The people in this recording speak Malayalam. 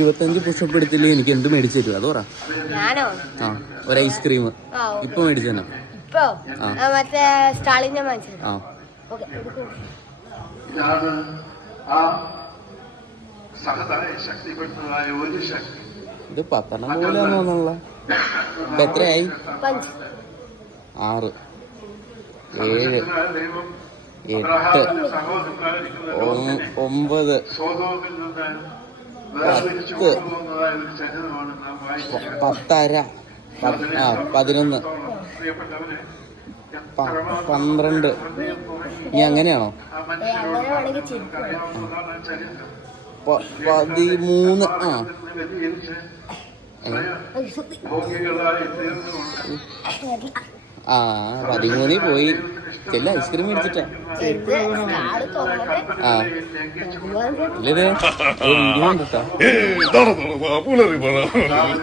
25 പുഷപ്പ് എടുത്തില്ലേ എനിക്ക് എന്ത് മേടിച്ചു തരും അത് പറ. ഞാനോ? ആ ഒരു ഐസ്ക്രീം ഇപ്പൊ മേടിച്ചു തന്നെ. മറ്റേ സ്റ്റാളിനെ ആ ഇത് 10 പോലെയാന്ന് തോന്നുന്നുള്ള. ഇപ്പൊ എത്രയായി? 6 7 8 9 10 11 12. ഇനി അങ്ങനെയാണോ? 13. ആ 13 പോയി. ചെല്ല ഐസ്ക്രീം മേടിച്ചിട്ടാ. ആ ഇല്ലേ വീഡിയോ കണ്ടിട്ടാ.